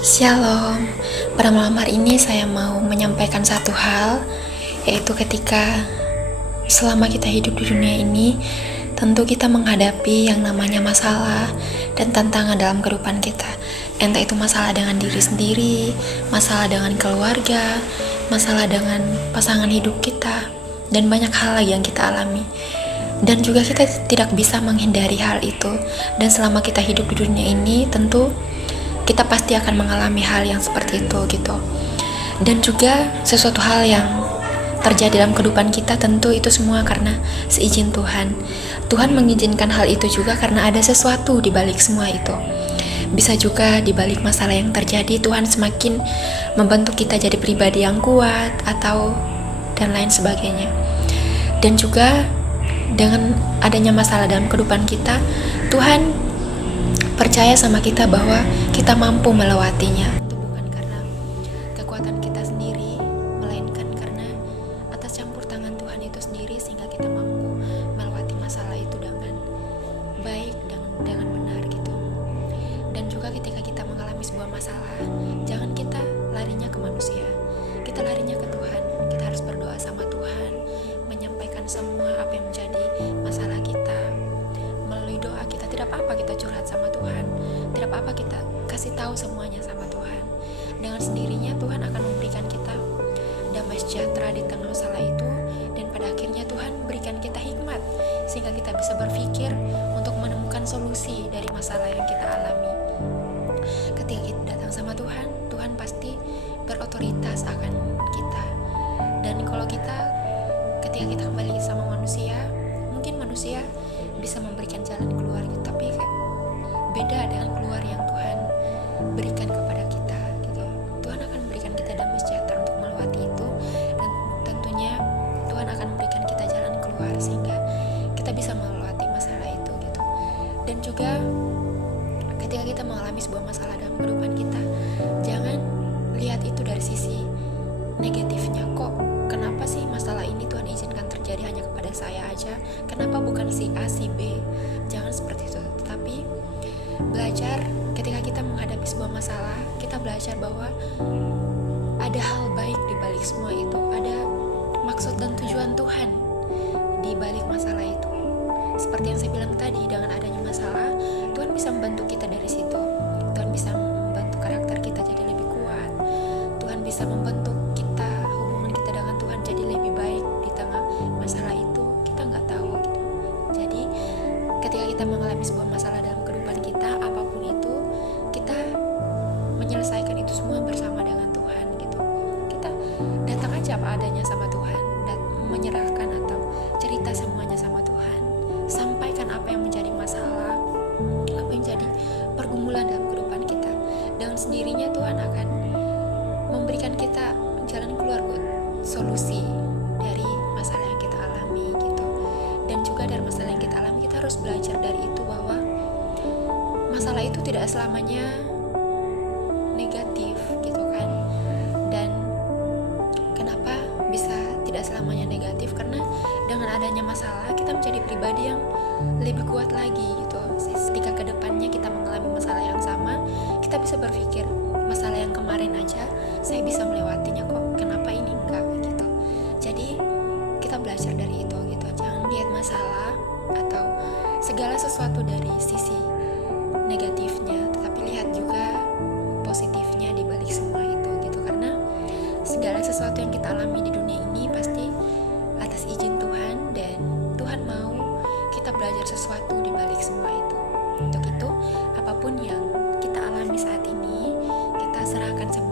Shalom, pada malam hari ini saya mau menyampaikan satu hal, yaitu ketika selama kita hidup di dunia ini, tentu kita menghadapi yang namanya masalah dan tantangan dalam kehidupan kita. Entah itu masalah dengan diri sendiri, masalah dengan keluarga, masalah dengan pasangan hidup kita, dan banyak hal lagi yang kita alami. Dan juga kita tidak bisa menghindari hal itu. Dan selama kita hidup di dunia ini, tentu kita pasti akan mengalami hal yang seperti itu gitu. Dan juga sesuatu hal yang terjadi dalam kehidupan kita, tentu itu semua karena seizin Tuhan. Tuhan mengizinkan hal itu juga karena ada sesuatu di balik semua itu. Bisa juga di balik masalah yang terjadi, Tuhan semakin membentuk kita jadi pribadi yang kuat atau dan lain sebagainya. Dan juga dengan adanya masalah dalam kehidupan kita, Tuhan percaya sama kita bahwa kita mampu melewatinya. Itu bukan karena kekuatan kita sendiri, melainkan karena atas campur tangan Tuhan itu sendiri, sehingga kita mampu melewati masalah itu dengan baik dan dengan benar gitu. Dan juga ketika kita mengalami sebuah masalah, jangan kita larinya ke manusia, kita larinya ke Tuhan. Kita harus berdoa sama Tuhan, menyampaikan semua apa yang menjadi masalah kita. Melalui doa kita, tidak apa-apa kita curhat sama Tuhan, tidak apa-apa kita kasih tahu semuanya sama Tuhan. Dengan sendirinya Tuhan akan memberikan kita damai sejahtera di tengah masalah itu, dan pada akhirnya Tuhan berikan kita hikmat sehingga kita bisa berpikir untuk menemukan solusi dari masalah yang kita alami. Ketika kita datang sama Tuhan, Tuhan pasti berotoritas akan kita. Dan kalau ketika kita kembali sama manusia, mungkin manusia bisa memberikan jalan keluar gitu, tapi kayak beda dengan keluar yang Tuhan berikan kepada kita gitu. Tuhan akan memberikan kita damai sejahtera untuk melewati itu, dan tentunya Tuhan akan memberikan kita jalan keluar sehingga kita bisa melewati masalah itu gitu. Dan juga ketika kita mengalami sebuah masalah dalam kehidupan kita, jangan lihat itu dari sisi negatifnya. Kok kenapa sih masalah ini Tuhan izinkan terjadi hanya kepada saya aja? Kenapa bukan si A, si B? Jangan seperti itu. Tetapi belajar ketika kita menghadapi sebuah masalah, kita belajar bahwa ada hal baik di balik semua itu. Ada maksud dan tujuan Tuhan di balik masalah itu. Seperti yang saya bilang tadi, dengan adanya masalah, Tuhan bisa membantu kita dari situ. Tuhan bisa membantu karakter kita jadi lebih kuat. Tuhan bisa membentuk kita, hubungan kita dengan Tuhan jadi lebih baik di tengah masalah itu. Kita nggak tahu gitu. Jadi ketika kita mengalami sebuah masalah dalam kehidupan kita, apapun itu, kita menyelesaikan itu semua bersama dengan Tuhan gitu. Kita datang aja apa adanya sama Tuhan, dan menyerahkan atau cerita semuanya sama Tuhan. Sampaikan apa yang menjadi masalah, apa yang jadi pergumulan dalam kehidupan kita. Dengan sendirinya Tuhan akan memberikan kita jalan keluar, solusi dari masalah yang kita alami gitu. Dan juga dari masalah yang kita alami, kita harus belajar dari itu bahwa masalah itu tidak selamanya negatif gitu kan. Dan kenapa bisa tidak selamanya negatif? Karena dengan adanya masalah, kita menjadi pribadi yang lebih kuat lagi gitu. Ketika kedepannya kita mengalami masalah yang sama, kita bisa berpikir, masalah yang kemarin aja saya bisa melewatinya kok, kenapa ini enggak gitu. Jadi kita belajar dari itu gitu. Jangan lihat masalah atau segala sesuatu dari sisi negatifnya, tetapi lihat juga positifnya di balik semua itu gitu. Karena segala sesuatu yang kita alami di dunia ini pasti atas izin Tuhan, dan Tuhan mau kita belajar sesuatu di balik semua itu. Untuk itu, apapun yang kita alami saat ini, kita serahkan semua